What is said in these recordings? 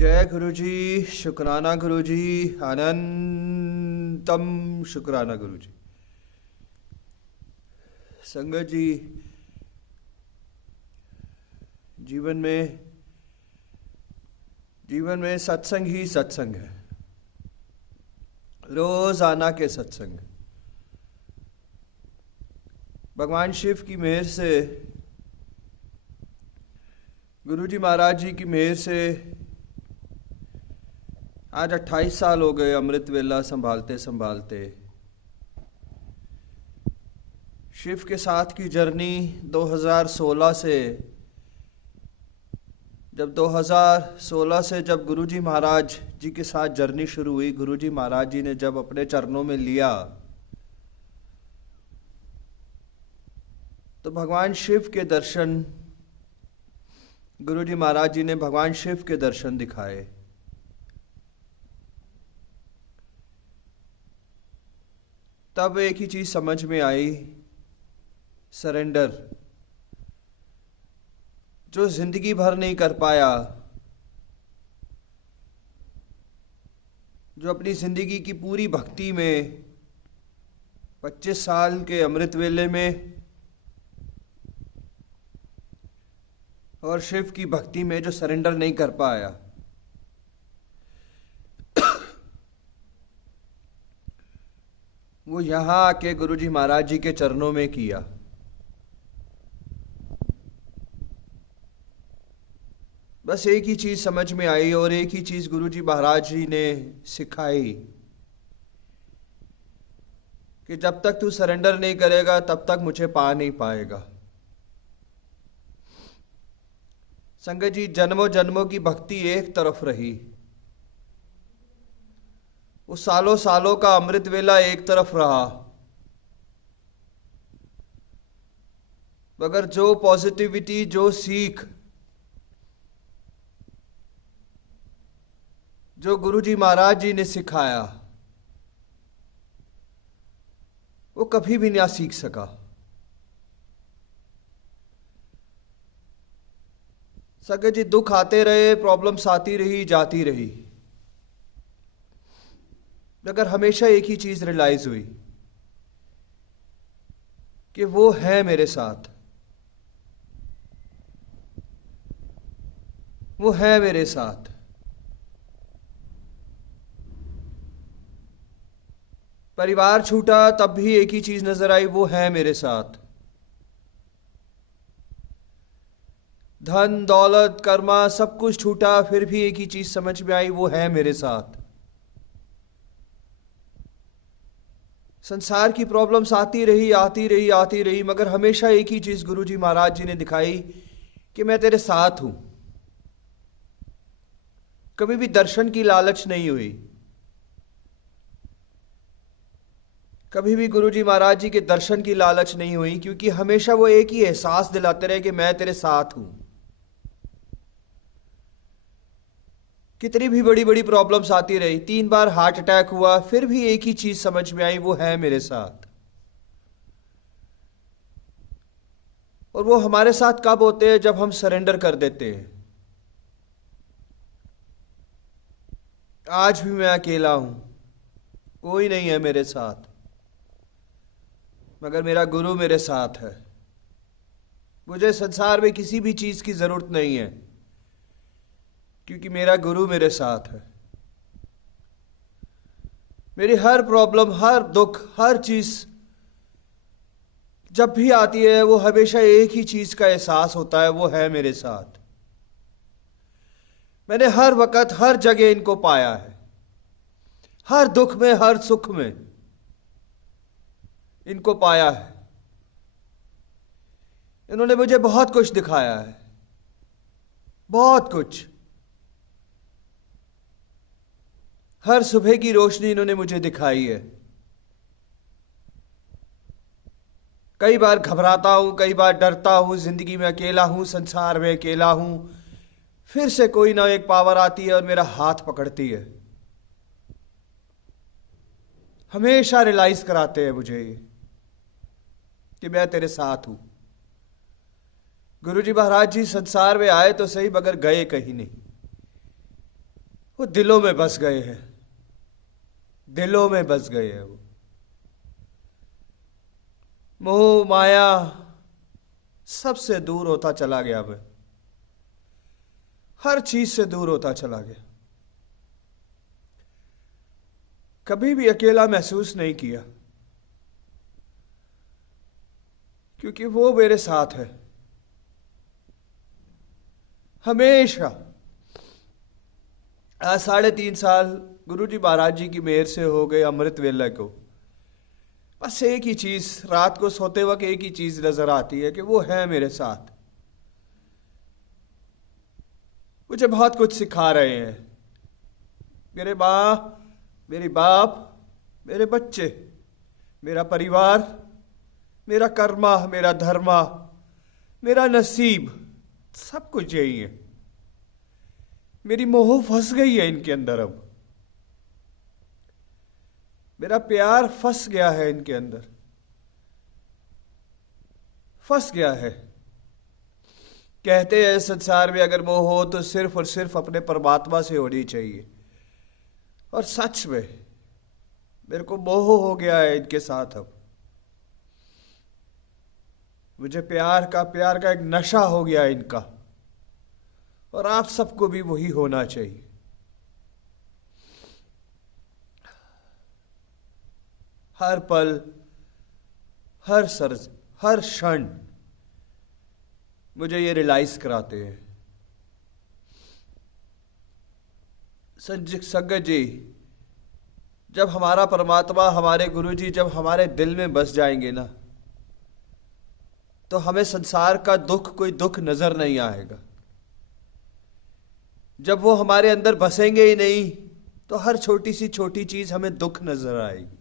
जय गुरु जी। शुक्राना गुरु जी। अनंतम शुक्राना गुरु जी। संगत जी, जीवन में सत्संग ही सत्संग है। रोजाना के सत्संग। भगवान शिव की मेहर से, गुरु जी महाराज जी की मेहर से आज 28 साल हो गए अमृत वेला संभालते संभालते। शिव के साथ की जर्नी 2016 से, जब गुरु जी महाराज जी के साथ जर्नी शुरू हुई, गुरु जी महाराज जी ने जब अपने चरणों में लिया तो भगवान शिव के दर्शन, गुरु जी महाराज जी ने भगवान शिव के दर्शन दिखाए। तब एक ही चीज समझ में आई, सरेंडर। जो जिंदगी भर नहीं कर पाया, जो अपनी जिंदगी की पूरी भक्ति में 25 साल के अमृत वेले में और शिव की भक्ति में जो सरेंडर नहीं कर पाया, वो यहां आके गुरु जी महाराज जी के चरणों में किया। बस एक ही चीज समझ में आई और एक ही चीज गुरु जी महाराज जी ने सिखाई कि जब तक तू सरेंडर नहीं करेगा तब तक मुझे पा नहीं पाएगा। संगत जी, जन्मों जन्मों की भक्ति एक तरफ रही, उस सालों सालों का अमृत वेला एक तरफ रहा, मगर जो पॉजिटिविटी, जो सीख, जो गुरु जी महाराज जी ने सिखाया, वो कभी भी ना सीख सका। संगत जी, दुख आते रहे, प्रॉब्लम्स आती रही, जाती रही, मगर हमेशा एक ही चीज रियलाइज हुई कि वो है मेरे साथ, वो है मेरे साथ। परिवार छूटा तब भी एक ही चीज नजर आई, वो है मेरे साथ। धन दौलत कर्मा सब कुछ छूटा, फिर भी एक ही चीज समझ में आई, वो है मेरे साथ। संसार की प्रॉब्लम्स आती रही, मगर हमेशा एक ही चीज गुरु जी महाराज जी ने दिखाई कि मैं तेरे साथ हूं। कभी भी दर्शन की लालच नहीं हुई, कभी भी गुरु जी महाराज जी के दर्शन की लालच नहीं हुई, क्योंकि हमेशा वो एक ही एहसास दिलाते रहे कि मैं तेरे साथ हूं। कितनी भी बड़ी बड़ी प्रॉब्लम्स आती रही, 3 बार हार्ट अटैक हुआ, फिर भी एक ही चीज समझ में आई, वो है मेरे साथ। और वो हमारे साथ कब होते हैं? जब हम सरेंडर कर देते हैं। आज भी मैं अकेला हूं, कोई नहीं है मेरे साथ, मगर मेरा गुरु मेरे साथ है। मुझे संसार में किसी भी चीज की जरूरत नहीं है, क्योंकि मेरा गुरु मेरे साथ है। मेरी हर प्रॉब्लम, हर दुख, हर चीज जब भी आती है, वो हमेशा एक ही चीज का एहसास होता है, वो है मेरे साथ। मैंने हर वक्त, हर जगह इनको पाया है, हर दुख में, हर सुख में इनको पाया है। इन्होंने मुझे बहुत कुछ दिखाया है, बहुत कुछ। हर सुबह की रोशनी इन्होंने मुझे दिखाई है। कई बार घबराता हूं, कई बार डरता हूं, जिंदगी में अकेला हूं, संसार में अकेला हूं, फिर से कोई ना एक पावर आती है और मेरा हाथ पकड़ती है। हमेशा रियलाइज कराते हैं मुझे कि मैं तेरे साथ हूं। गुरु जी महाराज जी संसार में आए तो सही, मगर गए कहीं नहीं। वो दिलों में बस गए हैं, दिलों में बस गए हैं। वो मोह माया सबसे दूर होता चला गया, मैं हर चीज से दूर होता चला गया। कभी भी अकेला महसूस नहीं किया, क्योंकि वो मेरे साथ है हमेशा। आज 3.5 साल गुरुजी महाराज जी की मेहर से हो गए अमृत वेला को। बस एक ही चीज, रात को सोते वक्त एक ही चीज नजर आती है कि वो है मेरे साथ, मुझे बहुत कुछ सिखा रहे हैं। मेरे माँ, मेरी बाप, मेरे बच्चे, मेरा परिवार, मेरा कर्मा, मेरा धर्मा, मेरा नसीब, सब कुछ यही है। मेरी मोह फंस गई है इनके अंदर, अब मेरा प्यार फंस गया है इनके अंदर, फंस गया है। कहते हैं संसार में अगर मोह हो तो सिर्फ और सिर्फ अपने परमात्मा से होनी चाहिए, और सच में मेरे को मोह हो गया है इनके साथ। अब मुझे प्यार का एक नशा हो गया है इनका, और आप सबको भी वही होना चाहिए। हर पल, हर क्षण मुझे ये रियलाइज कराते हैं संगत जी। जब हमारा परमात्मा, हमारे गुरु जी जब हमारे दिल में बस जाएंगे ना, तो हमें संसार का दुख, कोई दुख नजर नहीं आएगा। जब वो हमारे अंदर बसेंगे ही नहीं, तो हर छोटी सी छोटी चीज हमें दुख नजर आएगी,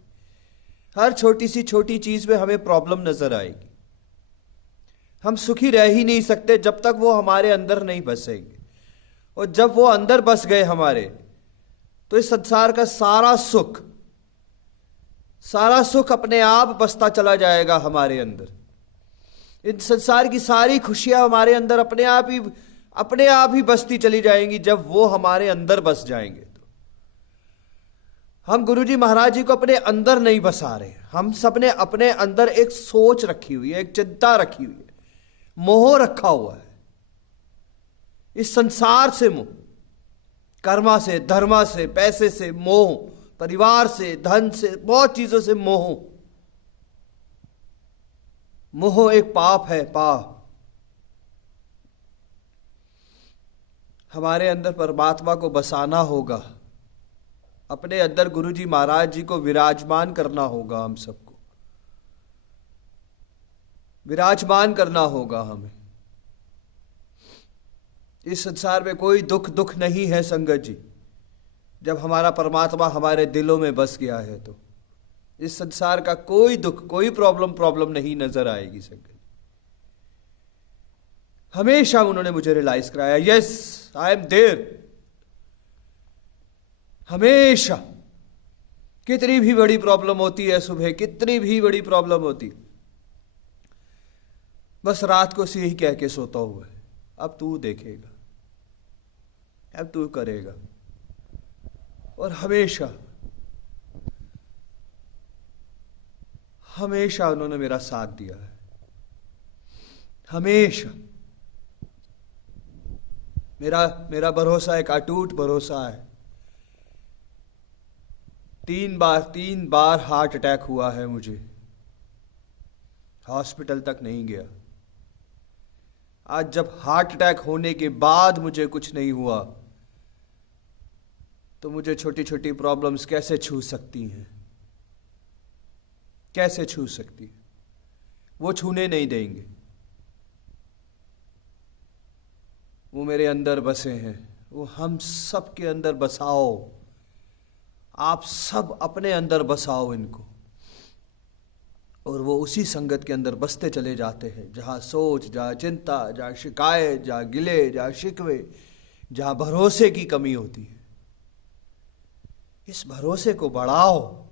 हर छोटी सी छोटी चीज में हमें प्रॉब्लम नजर आएगी। हम सुखी रह ही नहीं सकते जब तक वो हमारे अंदर नहीं बसेंगे। और जब वो अंदर बस गए हमारे, तो इस संसार का सारा सुख अपने आप बसता चला जाएगा हमारे अंदर। इन संसार की सारी खुशियां हमारे अंदर अपने आप ही बसती चली जाएंगी जब वो हमारे अंदर बस जाएंगे। तो हम गुरुजी महाराज जी को अपने अंदर नहीं बसा रहे, हम सबने अपने अंदर एक सोच रखी हुई है, एक चिंता रखी हुई है, मोह रखा हुआ है। इस संसार से मोह, कर्मा से, धर्मा से, पैसे से मोह, परिवार से, धन से, बहुत चीजों से मोह। मोह एक पाप है, पाप। हमारे अंदर परमात्मा को बसाना होगा, अपने अंदर गुरुजी महाराज जी को विराजमान करना होगा। हम सबको विराजमान करना होगा हमें। इस संसार में कोई दुख नहीं है संगत जी। जब हमारा परमात्मा हमारे दिलों में बस गया है, तो इस संसार का कोई दुख, कोई प्रॉब्लम नहीं नजर आएगी संगत। हमेशा उन्होंने मुझे रियलाइज कराया, यस आई एम देयर। हमेशा, कितनी भी बड़ी प्रॉब्लम होती है, सुबह कितनी भी बड़ी प्रॉब्लम होती है, बस रात को से ही कह के सोता हुआ है, अब तू देखेगा, अब तू करेगा। और हमेशा उन्होंने मेरा साथ दिया है, हमेशा। मेरा भरोसा एक अटूट भरोसा है। 3 बार हार्ट अटैक हुआ है मुझे, हॉस्पिटल तक नहीं गया। आज जब हार्ट अटैक होने के बाद मुझे कुछ नहीं हुआ, तो मुझे छोटी छोटी प्रॉब्लम्स कैसे छू सकती हैं, कैसे छू सकती है? वो छूने नहीं देंगे। वो मेरे अंदर बसे हैं, वो हम सब के अंदर बसाओ। आप सब अपने अंदर बसाओ इनको, और वो उसी संगत के अंदर बसते चले जाते हैं, जहाँ सोच, जहाँ चिंता, जहाँ शिकायत, जहाँ गिले, जहाँ शिकवे, जहाँ भरोसे की कमी होती है। इस भरोसे को बढ़ाओ,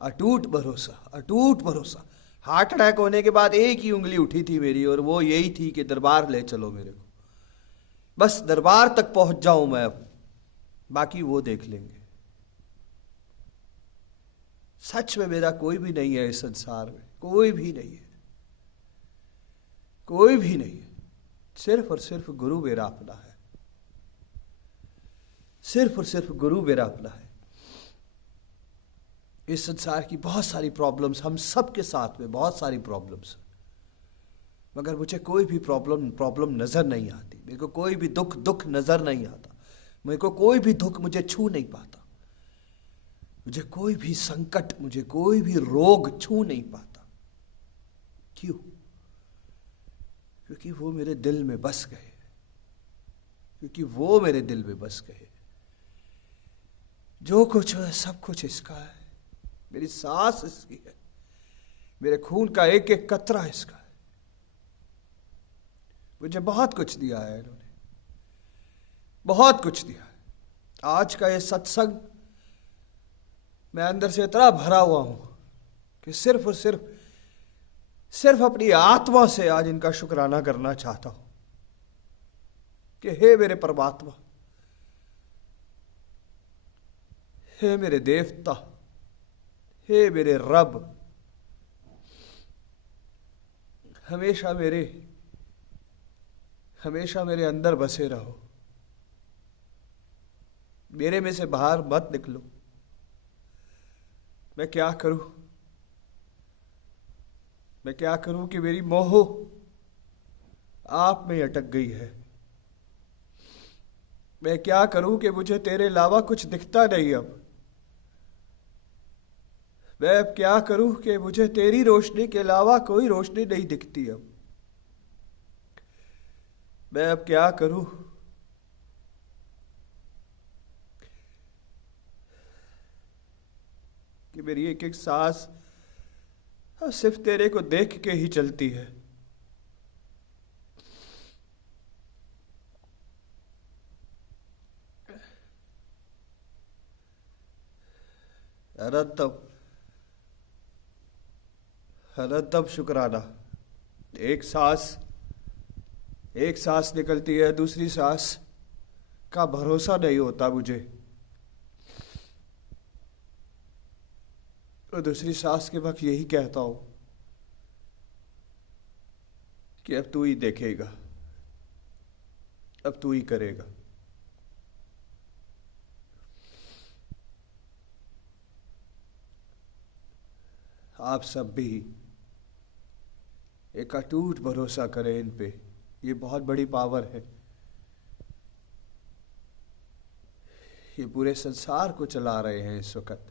अटूट भरोसा। हार्ट अटैक होने के बाद एक ही उंगली उठी थी मेरी, और वो यही थी कि दरबार ले चलो मेरे को, बस दरबार तक पहुंच जाऊं मैं अब। बाकी वो देख लेंगे। सच में मेरा कोई भी नहीं है इस संसार में, कोई भी नहीं है, कोई भी नहीं है। सिर्फ और सिर्फ गुरु मेरा अपना है, सिर्फ और सिर्फ गुरु मेरा अपना है। इस संसार की बहुत सारी प्रॉब्लम्स, हम सब के साथ में बहुत सारी प्रॉब्लम्स, मगर मुझे कोई भी प्रॉब्लम नजर नहीं आती। मेरे को कोई भी दुख नजर नहीं आता। मेरे को कोई भी दुख मुझे छू नहीं पाता। मुझे कोई भी संकट, मुझे कोई भी रोग छू नहीं पाता। क्यों? क्योंकि वो मेरे दिल में बस गए, क्योंकि वो मेरे दिल में बस गए। जो कुछ है सब कुछ इसका है। मेरी सांस इसकी है, मेरे खून का एक एक कतरा इसका है। मुझे बहुत कुछ दिया है इन्होंने, बहुत कुछ दिया है। आज का ये सत्संग, मैं अंदर से इतना भरा हुआ हूं कि सिर्फ और सिर्फ अपनी आत्मा से आज इनका शुक्राना करना चाहता हूं कि हे मेरे परमात्मा, हे मेरे देवता, हे मेरे रब, हमेशा मेरे अंदर बसे रहो। मेरे में से बाहर मत निकलो। मैं क्या करूं कि मेरी मोह आप में अटक गई है। मैं क्या करूं कि मुझे तेरे अलावा कुछ दिखता नहीं। अब मैं अब क्या करूं कि मुझे तेरी रोशनी के अलावा कोई रोशनी नहीं दिखती। अब मैं अब क्या करूं कि मेरी एक एक सांस अब सिर्फ तेरे को देख के ही चलती है। अनंतम शुक्राना। एक सांस निकलती है, दूसरी सांस का भरोसा नहीं होता मुझे। और दूसरी सांस के वक्त यही कहता हूं कि अब तू ही देखेगा, अब तू ही करेगा। आप सब भी एक अटूट भरोसा करें इन पे। ये बहुत बड़ी पावर है। ये पूरे संसार को चला रहे हैं इस वक्त।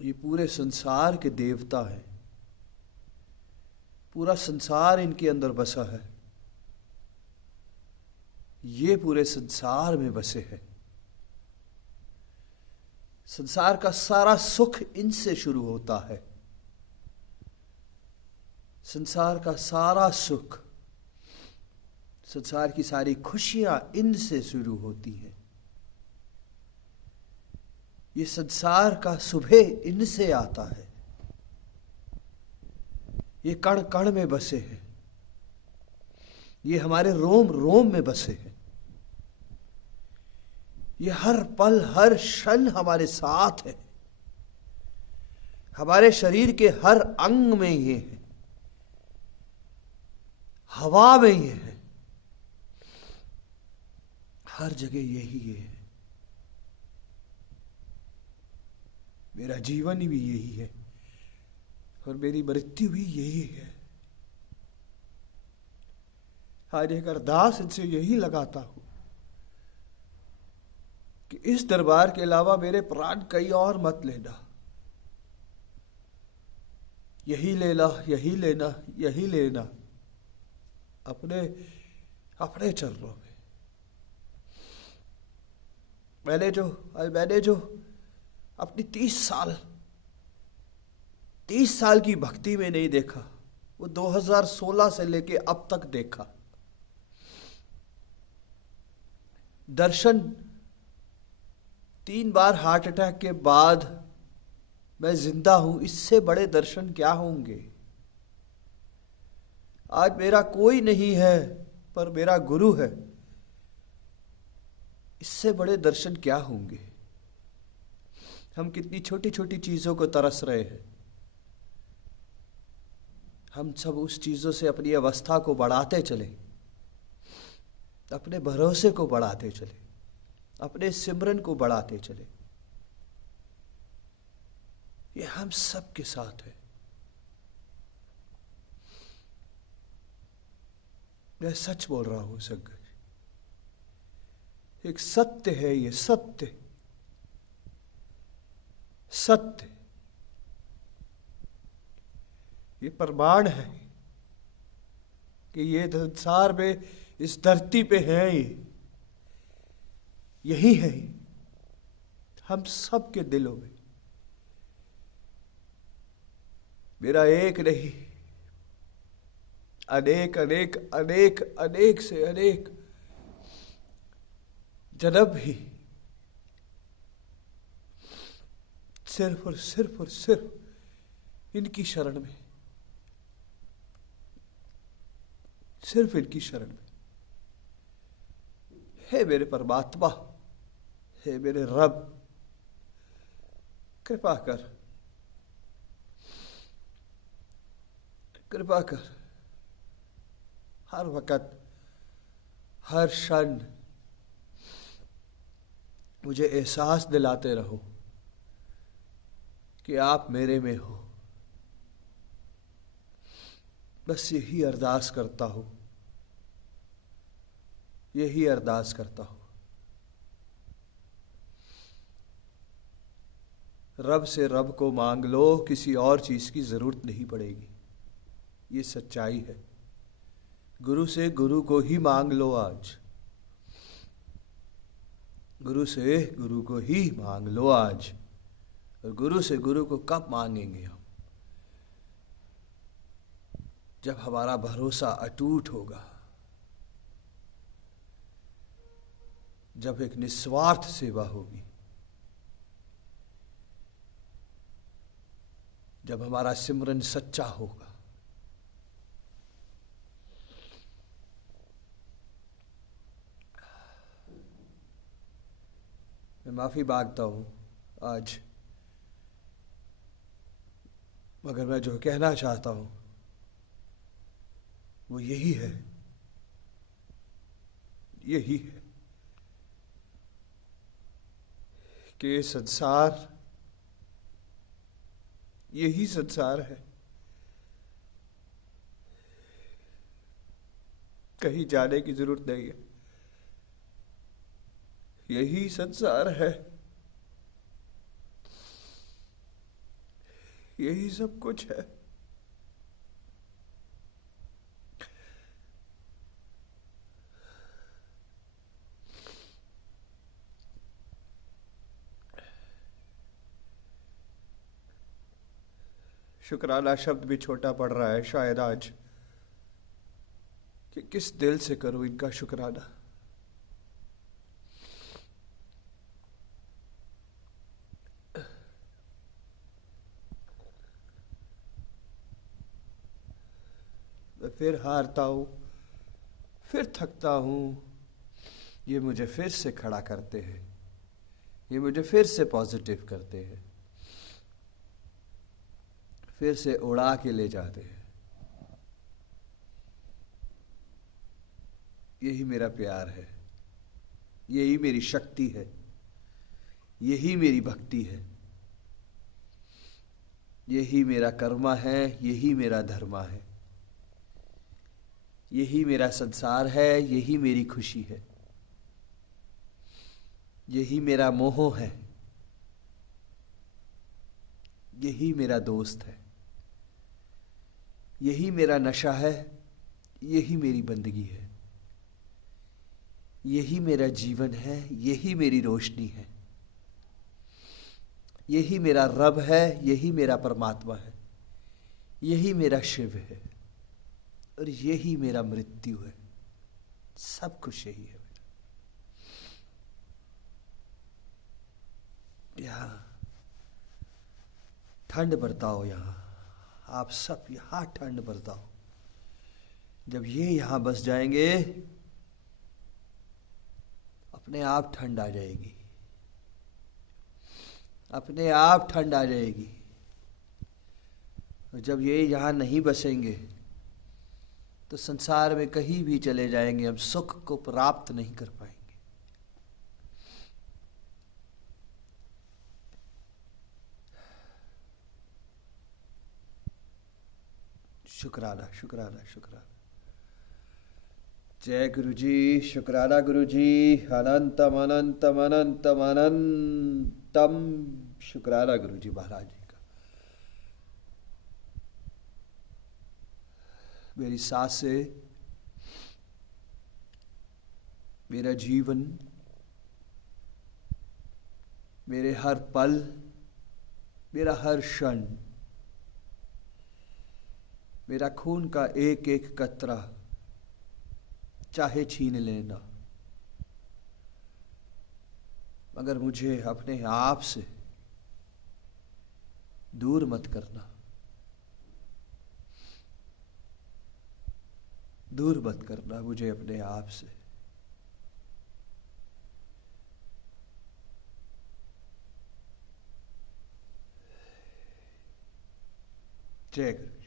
ये पूरे संसार के देवता हैं। पूरा संसार इनके अंदर बसा है। ये पूरे संसार में बसे हैं। संसार का सारा सुख इनसे शुरू होता है। संसार का सारा सुख, संसार की सारी खुशियां इनसे शुरू होती हैं। ये संसार का सुबह इनसे आता है। ये कण कण में बसे हैं। ये हमारे रोम रोम में बसे हैं। ये हर पल हर क्षण हमारे साथ है। हमारे शरीर के हर अंग में ये है। हवा में ये है। हर जगह यही है। मेरा जीवन भी यही है और मेरी मृत्यु भी यही है। आज एक अरदास इनसे यही लगाता हूं कि इस दरबार के अलावा मेरे प्राण कहीं और मत लेना। यही लेना, यही लेना, यही लेना अपने अपने चरणों में। मैंने जो अपनी 30 साल की भक्ति में नहीं देखा, वो 2016 से लेके अब तक देखा। दर्शन 3 बार हार्ट अटैक के बाद मैं जिंदा हूं। इससे बड़े दर्शन क्या होंगे। आज मेरा कोई नहीं है पर मेरा गुरु है। इससे बड़े दर्शन क्या होंगे? हम कितनी छोटी छोटी चीजों को तरस रहे हैं। हम सब उस चीजों से अपनी अवस्था को बढ़ाते चले, अपने भरोसे को बढ़ाते चले, अपने सिमरन को बढ़ाते चले। ये हम सब के साथ है। मैं सच बोल रहा हूं संगत, एक सत्य है, ये सत्य सत्य, ये प्रमाण है कि ये संसार में इस धरती पे है, यही है हम सब के दिलों में। मेरा एक नहीं, अनेक अनेक अनेक अनेक से अनेक जन्म भी सिर्फ और सिर्फ और सिर्फ इनकी शरण में, सिर्फ इनकी शरण में। हे मेरे परमात्मा, हे मेरे रब, कृपा कर, कृपा कर। हर वक्त, हर क्षण मुझे एहसास दिलाते रहो कि आप मेरे में हो। बस यही अरदास करता हूं, यही अरदास करता हूं। रब से रब को मांग लो, किसी और चीज की जरूरत नहीं पड़ेगी। ये सच्चाई है। गुरु से गुरु को ही मांग लो आज, गुरु से गुरु को ही मांग लो आज। और गुरु से गुरु को कब मांगेंगे हम? जब हमारा भरोसा अटूट होगा, जब एक निस्वार्थ सेवा होगी, जब हमारा सिमरन सच्चा होगा। मैं माफी मांगता हूं आज, मगर मैं जो कहना चाहता हूं वो यही है, यही है कि संसार, यही संसार है। कहीं जाने की जरूरत नहीं है, यही संसार है, यही सब कुछ है। शुक्राना शब्द भी छोटा पड़ रहा है शायद आज, कि किस दिल से करूं इनका शुक्राना। मैं फिर हारता हूं, फिर थकता हूं, ये मुझे फिर से खड़ा करते हैं, ये मुझे फिर से पॉजिटिव करते हैं, फिर से उड़ा के ले जाते हैं। यही मेरा प्यार है, यही मेरी शक्ति है, यही मेरी भक्ति है, यही मेरा कर्मा है, यही मेरा धर्मा है, यही मेरा संसार है, यही मेरी खुशी है, यही मेरा मोह है, यही मेरा दोस्त है, यही मेरा नशा है, यही मेरी बंदगी है, यही मेरा जीवन है, यही मेरी रोशनी है, यही मेरा रब है, यही मेरा परमात्मा है, यही मेरा शिव है, और यही मेरा मृत्यु है। सब कुछ यही है मेरा। यहां ठंड बरताओ, यहां आप सब यहां ठंड बरताओ। जब ये यहां बस जाएंगे, अपने आप ठंड आ जाएगी, अपने आप ठंड आ जाएगी। और जब ये यहाँ नहीं बसेंगे तो संसार में कहीं भी चले जाएंगे, हम सुख को प्राप्त नहीं कर पाएंगे। शुक्राना शुक्राना शुक्राना। जय गुरु जी, शुक्राना गुरु जी, अनंतम अनंतम अनंतम अनंतम शुक्राना गुरु जी महाराज जी का। मेरी सांसें, मेरा जीवन, मेरे हर पल, मेरा हर क्षण, मेरा खून का एक एक कतरा चाहे छीन लेना, मगर मुझे अपने आप से दूर मत करना, दूर मत करना मुझे अपने आप से। जय गुरु।